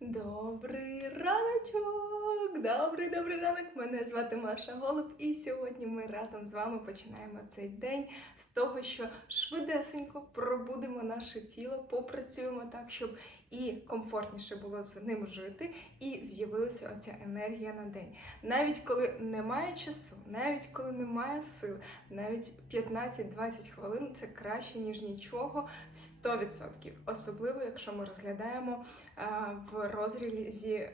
Добрий раночок! Добрий добрий ранок! Мене звати Маша Голуб, і сьогодні ми разом з вами починаємо цей день з того, що швидесенько пробудемо наше тіло, попрацюємо так, щоб і комфортніше було з ним жити, і з'явилася оця енергія на день. Навіть коли немає часу, навіть коли немає сил, навіть 15-20 хвилин це краще ніж нічого 100%. Особливо, якщо ми розглядаємо а, в розрізі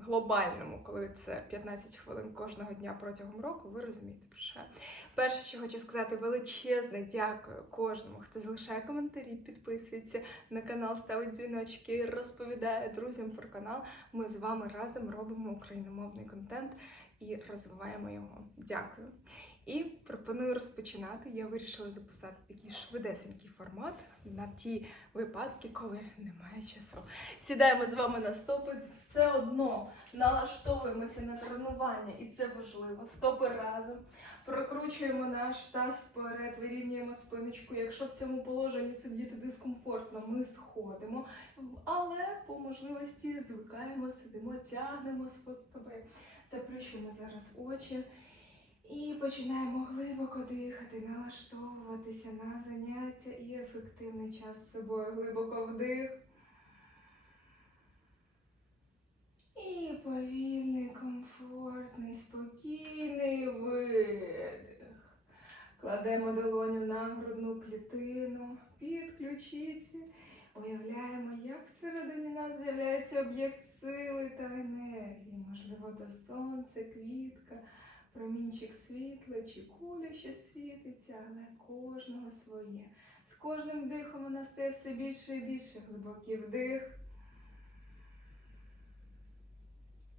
глобальному, коли це 15 хвилин кожного дня протягом року, ви розумієте про що. Перше, що хочу сказати, величезне дякую кожному, хто залишає коментарі, підписується на канал, ставить дзвіночки, розповідає друзям про канал. Ми з вами разом робимо україномовний контент і розвиваємо його. Дякую. І пропоную розпочинати. Я вирішила записати такий швидесенький формат на ті випадки, коли немає часу. Сідаємо з вами на стопи, все одно налаштовуємося на тренування, і це важливо. Стопи разом. Прокручуємо наш таз вперед, вирівнюємо спиночку. Якщо в цьому положенні сидіти дискомфортно, ми сходимо. Але по можливості звикаємо, сидимо, тягнемо з стопи. Заплющуємо зараз очі. І починаємо глибоко дихати, налаштовуватися на заняття і ефективний час з собою. Глибоко вдих. І повільний, комфортний, спокійний видих. Кладемо долоню на грудну клітину, під ключиці. Уявляємо, як всередині нас з'являється об'єкт сили та енергії. Можливо, то сонце, квітка, промінчик світла чи куля, що світиться, але кожного своє. З кожним вдихом вона стає все більше і більше глибокий вдих.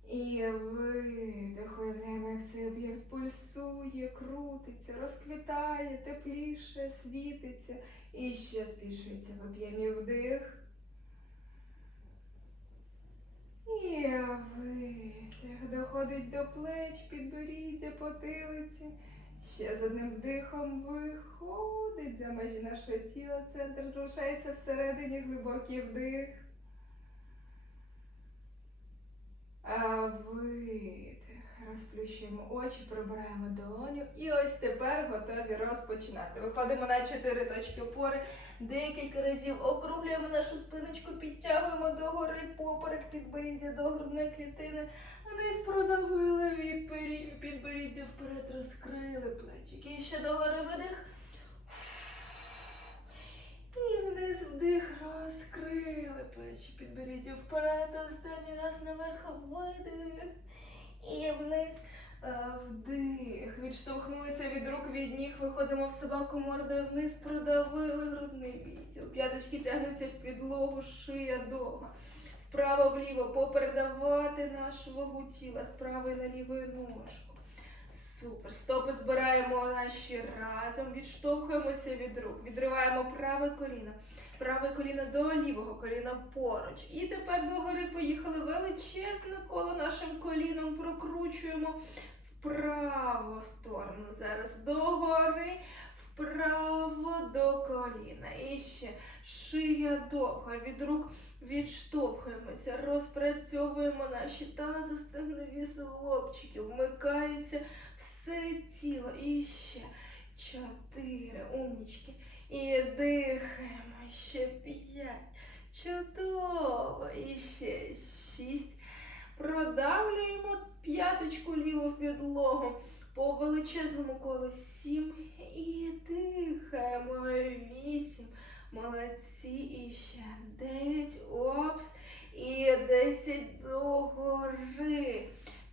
І видих, уявляємо, як цей об'єкт пульсує, крутиться, розквітає, тепліше, світиться і ще збільшується в об'ємі вдих. І видих доходить до плеч, підборіддя, потилиці. Ще з одним вдихом виходить за межі нашого тіла. Центр залишається всередині глибокий вдих. А видих. Розплющуємо очі, прибираємо долоню. І ось тепер готові розпочинати. Виходимо на чотири точки опори. Декілька разів округлюємо нашу спиночку, підтягуємо догори поперек підборіддя до грудної клітини. Вниз продавили від підборіддя вперед, розкрили плечики. І ще догори видих. І вниз вдих, розкрили плечі підборіддя вперед. Останній раз наверх видих. І вниз е, вдих. Відштовхнулися від рук, від ніг. Виходимо в собаку мордою вниз, продавили грудний відділ. П'яточки тягнуться в підлогу, шия дома. Вправо вліво попередавати нашу вагу тіла з правої на лівою ножку. Супер. Стопи збираємо наші разом, відштовхуємося від рук, відриваємо праве коліно. Праве коліно до лівого коліна поруч. І тепер догори поїхали величезне коло нашим коліном прокручуємо вправо сторону. Зараз догори, вправо до коліна. І ще шия довга. Від рук відштовхуємося, розпрацьовуємо наші тазостегнові злобчики. Вмикається все тіло. І ще чотири. Умнічки. І дихаємо. Ще п'ять. Чудово. І ще шість. Продавлюємо п'яточку ліву в підлогу по величезному колу сім. І дихаємо. Вісім. Молодці. І ще дев'ять. Опс. І десять догори.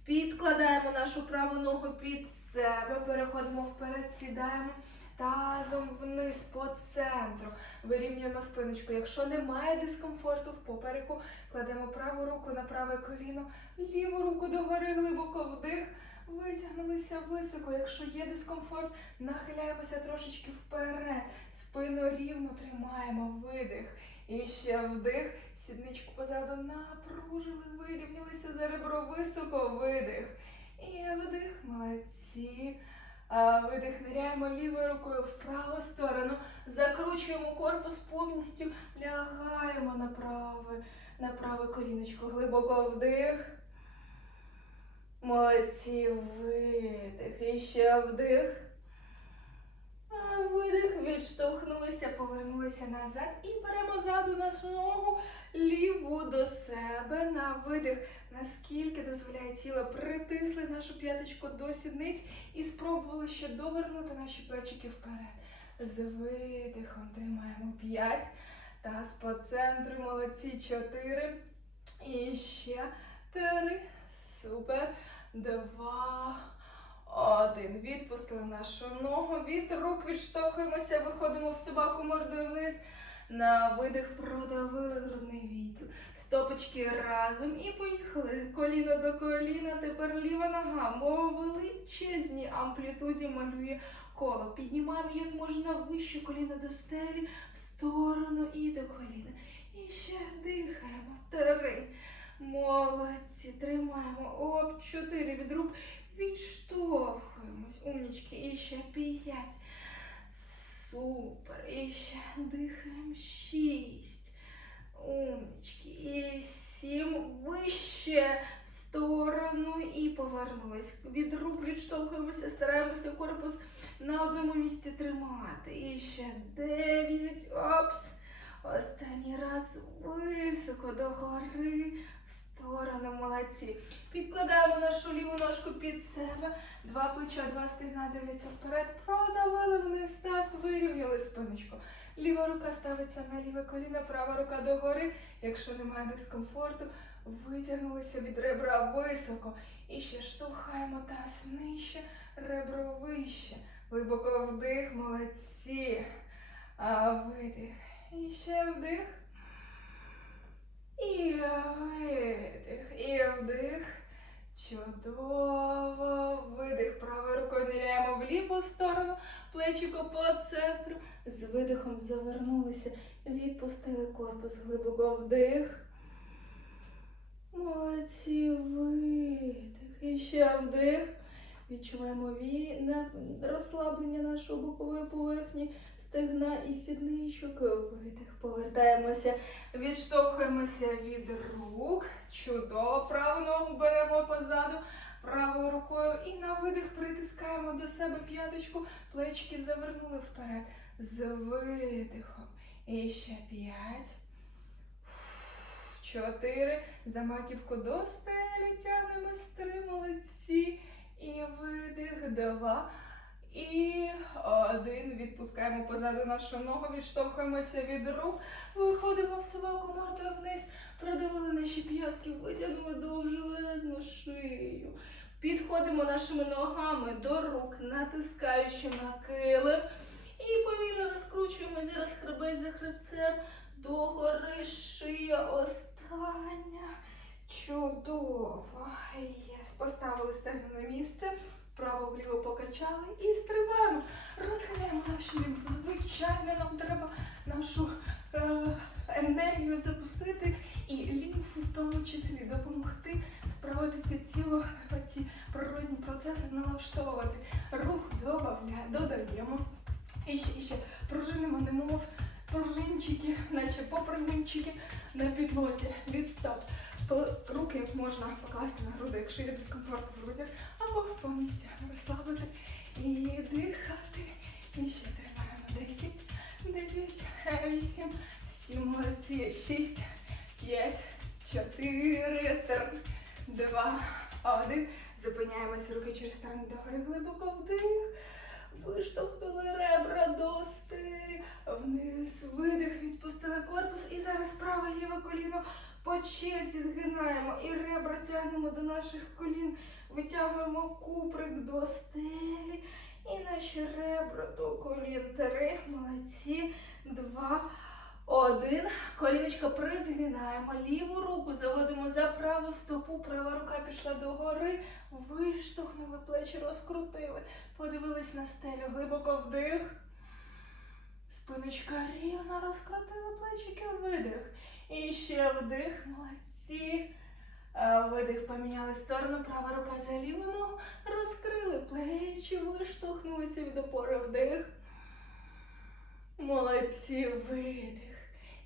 Підкладаємо нашу праву ногу під себе. Переходимо вперед, сідаємо тазом вниз по центру. Вирівнюємо спиночку. Якщо немає дискомфорту в попереку, кладемо праву руку на праве коліно, ліву руку догори, глибоко вдих. Витягнулися високо. Якщо є дискомфорт, нахиляємося трошечки вперед. Спину рівно тримаємо. Видих. І ще вдих. Сідничку позаду напружили, вирівнялися за ребро високо. Видих. І вдих. Молодці. А, Видих, ниряємо лівою рукою в праву сторону, закручуємо корпус повністю, лягаємо на праве на праве коліночко. Глибоко вдих. Молодці, видих. І ще вдих. Видих, відштовхнулися, повернулися назад і беремо ззаду нашу ногу ліву до себе на видих. Наскільки дозволяє тіло, притисли нашу п'яточку до сідниць і спробували ще довернути наші плечики вперед. З видихом тримаємо 5. Таз по центру, молодці, 4. І ще 3. Супер. Два. Один. Відпустили нашу ногу. Від рук відштовхуємося, виходимо в собаку мордою вниз. На видих продавили грудний відділ. Стопочки разом і поїхали. Коліно до коліна. Тепер ліва нога. Мова величезній амплітуді малює коло. Піднімаємо як можна вище коліно до стелі, в сторону і до коліна. І ще дихаємо. Три. Молодці. Тримаємо. Оп, чотири від рук. Відштовхуємось. Умнічки. І ще п'ять. Супер. І ще дихаємо. Шість. Умнічки. І сім. Вище в сторону і повернулись. Від рук відштовхуємося, стараємося корпус на одному місці тримати. І ще дев'ять. Опс. Останній раз високо догори. В сторону молодці. Підкладаємо нашу ліву ножку під себе. Два плеча, два стегна дивляться вперед. Продавили вниз таз, вирівняли спиночку. Ліва рука ставиться на ліве коліно, права рука догори. Якщо немає дискомфорту, витягнулися від ребра високо. І ще штовхаємо таз нижче, ребро вище. Глибоко вдих, молодці. А видих. І ще вдих. І видих. І вдих. Чудово. Видих. Правою рукою ниряємо в ліву сторону. Плечико по центру. З видихом завернулися. Відпустили корпус. Глибоко вдих. Молодці. Видих. І ще вдих. Відчуваємо ві... розслаблення нашої бокової поверхні, стегна і сідничок. Видих. Повертаємося, відштовхуємося від рук. Чудово. Праву ногу беремо позаду, правою рукою і на видих притискаємо до себе п'яточку, плечки завернули вперед. З видихом. І ще п'ять. Чотири. За маківку до стелі тягнемо стри, молодці. І видих, два. І один. Відпускаємо позаду нашу ногу, відштовхуємося від рук. Виходимо в собаку мордою вниз. Продавили наші п'ятки, витягнули довжелезну шию. Підходимо нашими ногами до рук, натискаючи на килим. І повільно розкручуємо зараз хребець за хребцем. Догори шия остання. Чудово. Поставили стегно на місце. Право-вліво і стрибаємо. Розхиляємо нашу лімфу. Звичайно, нам треба нашу е, енергію запустити і лімфу в тому числі допомогти справитися тіло ці природні процеси налаштовувати. Рух добавляємо, додаємо. І ще, і ще пружинимо, немов пружинчики, наче попружинчики на підлозі. Відстав. Пл- Руки можна покласти на груди, якщо є дискомфорт в грудях, або повністю розслабити і дихати. І ще тримаємо 10, 9, 8, 7, молодці, 6, 5, 4, 3, 2, 1. Зупиняємося руки через сторону догори, глибоко вдих. Виштовхнули ребра до стелі, вниз, видих, відпустили корпус. І зараз праве ліве коліно по черзі згинаємо і ребра тягнемо до наших колін, витягуємо куприк до стелі. І наші ребра до колін. Три, молодці, два, один. Коліночко призгинаємо. Ліву руку заводимо за праву стопу, права рука пішла догори, виштовхнули плечі, розкрутили. Подивились на стелю, глибоко вдих. Спиночка рівно розкрутили плечики, видих. І ще вдих, молодці. Е, Видих, поміняли сторону, права рука за ліву ногу, розкрили плечі, виштовхнулися від опори вдих. Молодці, видих.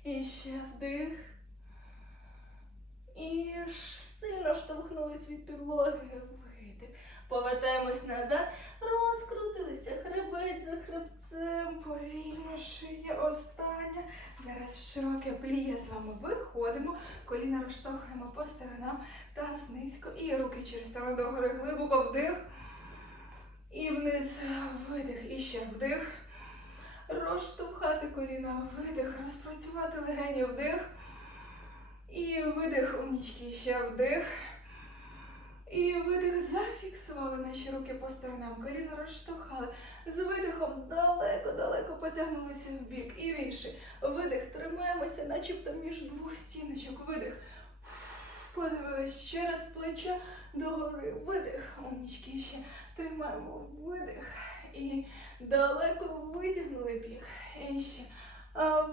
І ще вдих. ш- сильно штовхнулись від підлоги. Повертаємось назад, розкрутилися, хребець за хребцем, повільно шия остання. Зараз широке пліє з вами виходимо, коліна розштовхуємо по сторонам, таз низько і руки через сторону догори, глибоко вдих. І вниз. Видих, і ще вдих. Розштовхати коліна, видих, розпрацювати легені, вдих. І видих, умнічки, ще вдих. І видих, зафіксували наші руки по сторонам, коліна розштовхали. З видихом далеко-далеко потягнулися в бік. І більше. Видих, тримаємося, начебто між двох стіночок. Видих. Подивились через плече догори. Видих. Умнічки ще тримаємо видих. І далеко витягнули бік. І ще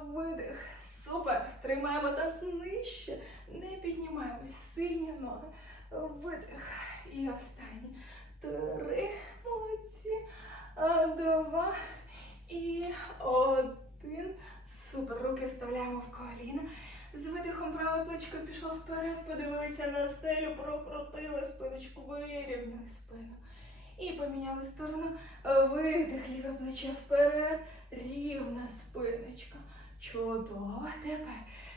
видих. Супер. Тримаємо таз нижче. Не піднімаємось. Сильні ноги. Видих. І останні. Три. Молодці. Два. І один. Супер. Руки вставляємо в коліна. З видихом праве плечко пішло вперед, подивилися на стелю, прокрутили спиночку, вирівняли спину. І поміняли сторону. Видих, ліве плече вперед, рівна спиночка. Чудово. Тепер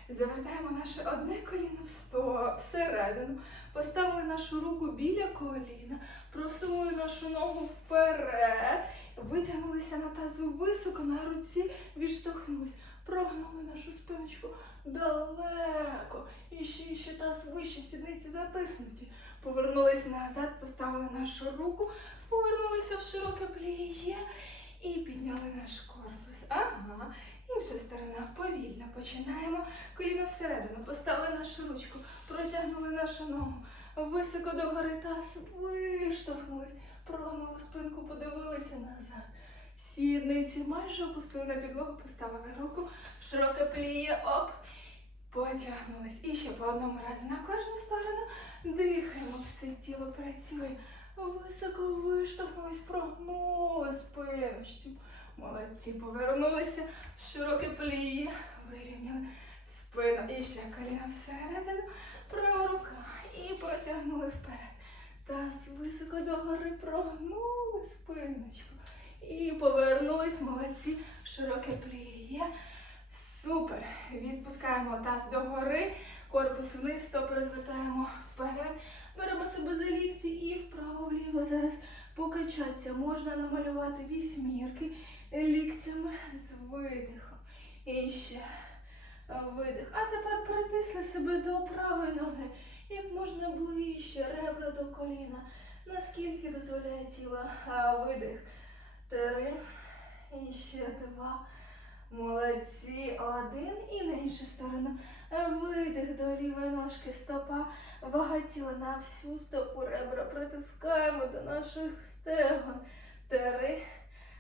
завертаємо наше одне коліно в сто, всередину. Поставили нашу руку біля коліна, просунули нашу ногу вперед, витягнулися на тазу високо, на руці відштовхнулись. Прогнули нашу спиночку далеко. І ще, і ще таз вище, сідниці затиснуті. Повернулись назад, поставили нашу руку, повернулися в широке пліє і підняли наш корпус. Ага. Інша сторона, повільно починаємо. Коліно всередину, поставили нашу ручку, протягнули нашу ногу. Високо догори таз, виштовхнулись, прогнули спинку, подивилися назад. Сідниці майже опустили на підлогу, поставили руку, широке пліє, оп, потягнулись. І ще по одному разу на кожну сторону. Дихаємо, все тіло працює. Високо виштовхнулись, прогнули спиночку. Молодці, повернулися, широке пліє, вирівняли спину. І ще коліна всередину, права рука. І протягнули вперед. Таз високо догори прогнули спиночку. І повернулись, молодці, широке пліє. Супер. Відпускаємо таз догори, корпус вниз, стопи розвертаємо вперед. Беремо себе за лікті і вправо-вліво зараз покачатися. Можна намалювати вісьмірки ліктями з видихом. І ще видих. А тепер притисли себе до правої ноги. Як можна ближче, ребра до коліна. Наскільки дозволяє тіло А, видих. Три. І ще два. Молодці. Один. І на іншу сторону. Видих до лівої ножки, стопа. Вага тіла на всю стопу ребра. Притискаємо до наших стегон. Три.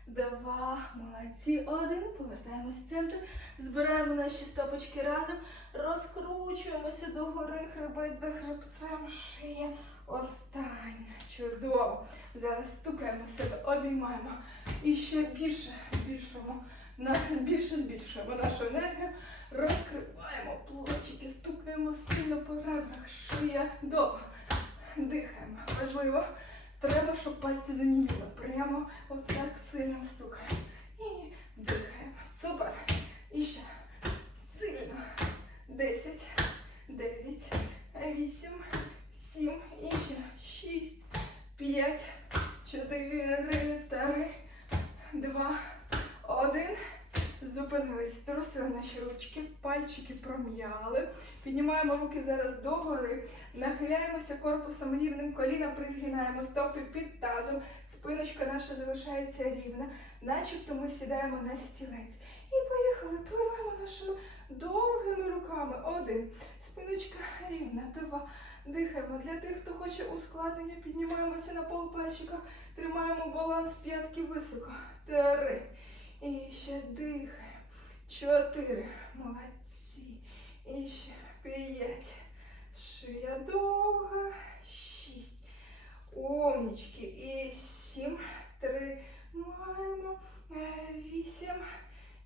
Два. Молодці. Один. Повертаємось в центр. Збираємо наші стопочки разом. Розкручуємося догори, хребець за хребцем, шия. Остання. Чудово. Зараз стукаємо себе, обіймаємо. І ще більше збільшуємо. Більше збільшуємо нашу енергію. Розкриваємо плечики, стукаємо сильно по ребрах, шия. Добре. Дихаємо. Важливо. Треба, щоб пальці заніміли. Прямо отак сильно стукаємо. І дихаємо. Супер. І ще. Сильно. Десять, дев'ять, вісім, сім, і ще шість, п'ять, чотири, три, два, один. Зупинились, струсили наші ручки, пальчики пром'яли. Піднімаємо руки зараз догори, нахиляємося корпусом рівним, коліна призгинаємо, стопи під тазом, спиночка наша залишається рівна, начебто ми сідаємо на стілець. І поїхали, пливемо нашими довгими руками. Один. Спиночка рівна. Два. Дихаємо. Для тих, хто хоче ускладнення, піднімаємося на полпальчиках, тримаємо баланс п'ятки високо. Три. І ще дихаємо. Чотири. Молодці. І ще п'ять. Шия довга. Шість. Умнічки. І сім. Три. Маємо. Е, Вісім.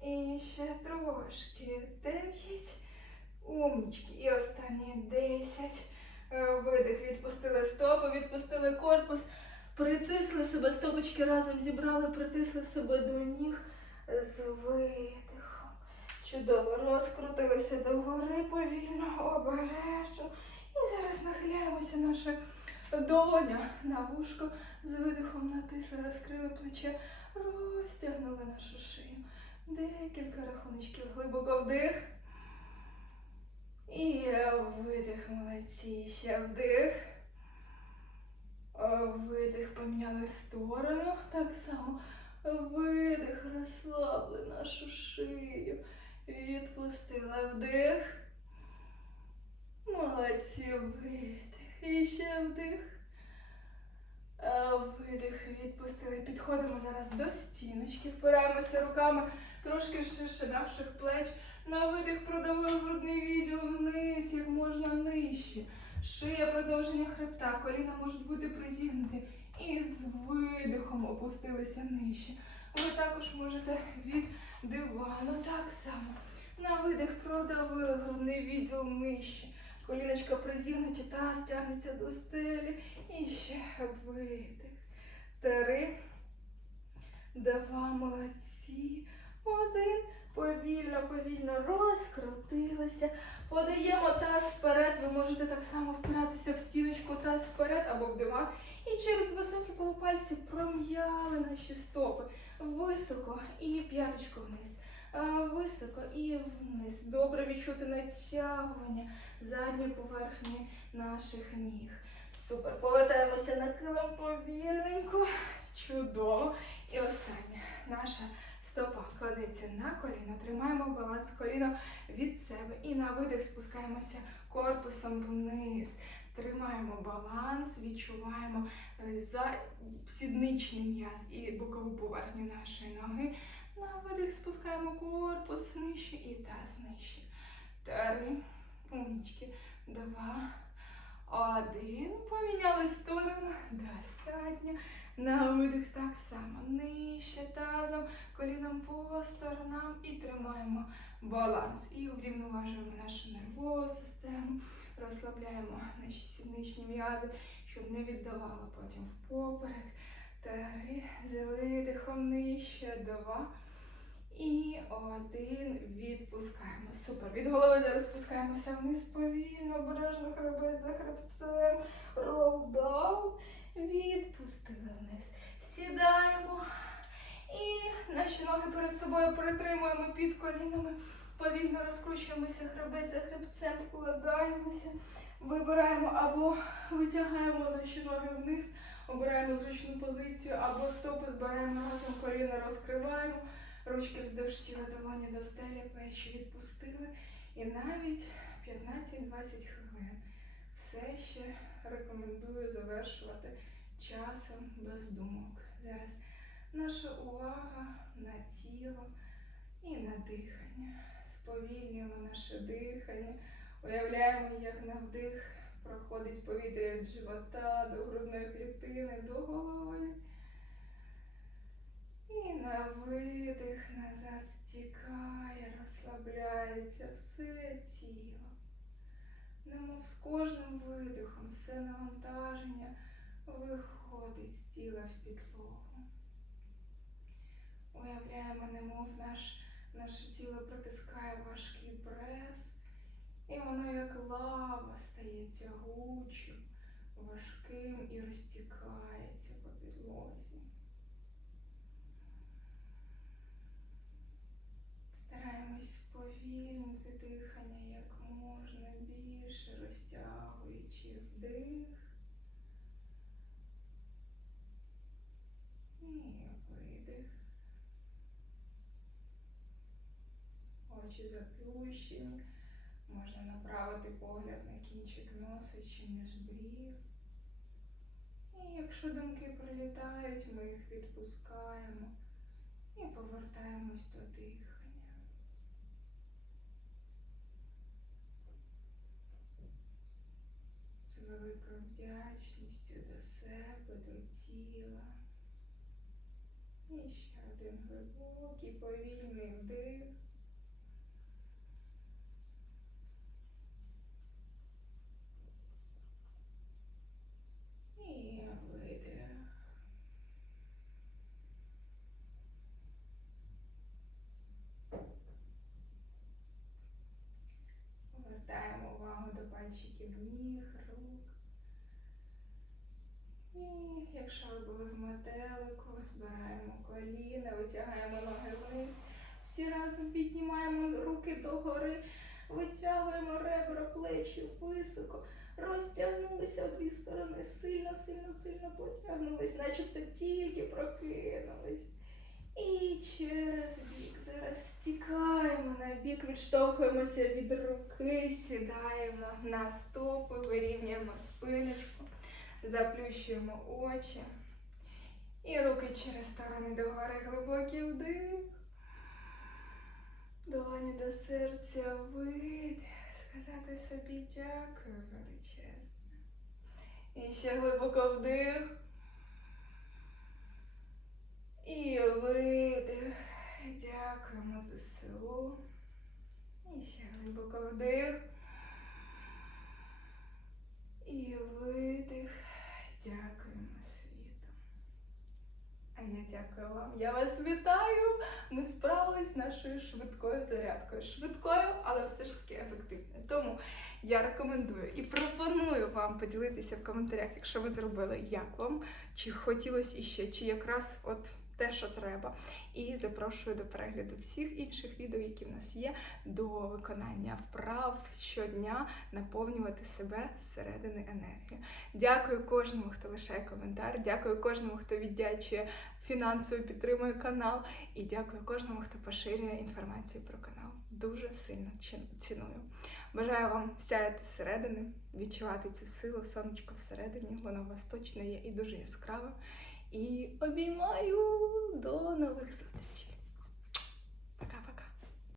І ще трошки. Дев'ять. Умнічки. І останні десять. Е, Видих, відпустили стопи, відпустили корпус, притисли себе, стопочки разом зібрали, притисли себе до ніг з. Чудово, розкрутилися догори повільно, обережно. І зараз нахиляємося наша долоня на вушко з видихом натисли, розкрили плече, розтягнули нашу шию. Декілька рахуночків глибоко вдих. І видих, молодці. Ще вдих. Видих, поміняли сторону. Так само. Видих, розслабили нашу шию. Відпустили вдих. Молодці, видих. І ще вдих. Видих, відпустили. Підходимо зараз до стіночки. Впираємося руками трошки ширше наших плеч. На видих продавили грудний відділ вниз, як можна нижче. Шия продовження хребта, коліна можуть бути призігнуті. І з видихом опустилися нижче. Ви також можете від дивану так само. На видих продавили грудний відділ нижче. Коліночка призігнуті, таз тягнеться до стелі. І ще видих. Три. Два молодці. Один. Повільно, повільно розкрутилися. Подаємо таз вперед. Ви можете так само впиратися в стіночку, таз вперед або в диван. І через високі полупальці пром'яли наші стопи. Високо і п'яточку вниз. Високо і вниз. Добре відчути натягування задньої поверхні наших ніг. Супер. Повертаємося на килим повільненько. Чудово. І останнє. Наша стопа кладеться на коліно. Тримаємо баланс коліна від себе. І на видих спускаємося корпусом вниз. Тримаємо баланс, відчуваємо е, за сідничний м'яз і бокову поверхню нашої ноги. На видих спускаємо корпус нижче і таз нижче. Три. Умнички. Два. Один. Поміняли сторону. Достатньо. На видих так само. Нижче тазом, коліном по сторонам і тримаємо баланс. І врівноважуємо нашу нервову систему. Розслабляємо наші сідничні м'язи, щоб не віддавало потім в поперек. Три. З видихом нижче. Два. І один відпускаємо. Супер. Від голови зараз спускаємося вниз повільно, обережно хребет за хребцем. Ролдаун. Відпустили вниз. Сідаємо. І наші ноги перед собою перетримуємо під колінами. Повільно розкручуємося хребет за хребцем, вкладаємося. Вибираємо або витягаємо наші ноги вниз, обираємо зручну позицію, або стопи збираємо разом, коліна розкриваємо. Ручки вздовж тіла долоні до стелі, плечі відпустили. І навіть 15-20 хвилин. Все ще рекомендую завершувати часом без думок. Зараз наша увага на тіло і на дихання. Сповільнюємо наше дихання, уявляємо, як на вдих проходить повітря від живота до грудної клітини, до голови. І на видих назад стікає, розслабляється все тіло. Немов з кожним видихом все навантаження виходить з тіла в підлогу. Уявляємо, немов наш, наше тіло притискає важкий прес, і воно як лава стає тягучим, важким і розтікається по підлозі. Стараємось сповільнити дихання як можна більше, розтягуючи вдих і видих. Очі заплющені. Можна направити погляд на кінчик носа чи між брів. І якщо думки прилітають, ми їх відпускаємо і повертаємось до дихання. З великою вдячністю до себе, до тіла. І ще один глибокий, повільний вдих. Пальчиків ніг, рук. І якщо ви були в метелику, збираємо коліна, витягаємо ноги вниз. Всі разом піднімаємо руки догори, витягуємо ребра, плечі високо, розтягнулися в дві сторони, сильно, сильно, сильно потягнулись, начебто тільки прокинулись. І через бік. Зараз стікаємо на бік, відштовхуємося від руки, сідаємо на стопи, вирівнюємо спиночку, заплющуємо очі. І руки через сторони догори, глибокий вдих. Долоні до серця видих. Сказати собі дякую величезне. І ще глибоко вдих. І видих. Дякуємо ЗСУ. І ще глибоко вдих. І видих. Дякуємо світу. А я дякую вам. Я вас вітаю. Ми справились з нашою швидкою зарядкою. Швидкою, але все ж таки ефективною. Тому я рекомендую і пропоную вам поділитися в коментарях, якщо ви зробили, як вам, чи хотілося іще, чи якраз от те, що треба. І запрошую до перегляду всіх інших відео, які в нас є, до виконання вправ щодня наповнювати себе зсередини енергію. Дякую кожному, хто лишає коментар. Дякую кожному, хто віддячує фінансово підтримує канал. І дякую кожному, хто поширює інформацію про канал. Дуже сильно ціную. Бажаю вам сяяти зсередини, відчувати цю силу, сонечко всередині. Воно у вас точно є і дуже яскраве. І обіймаю до нових зустрічей. Пока-пока.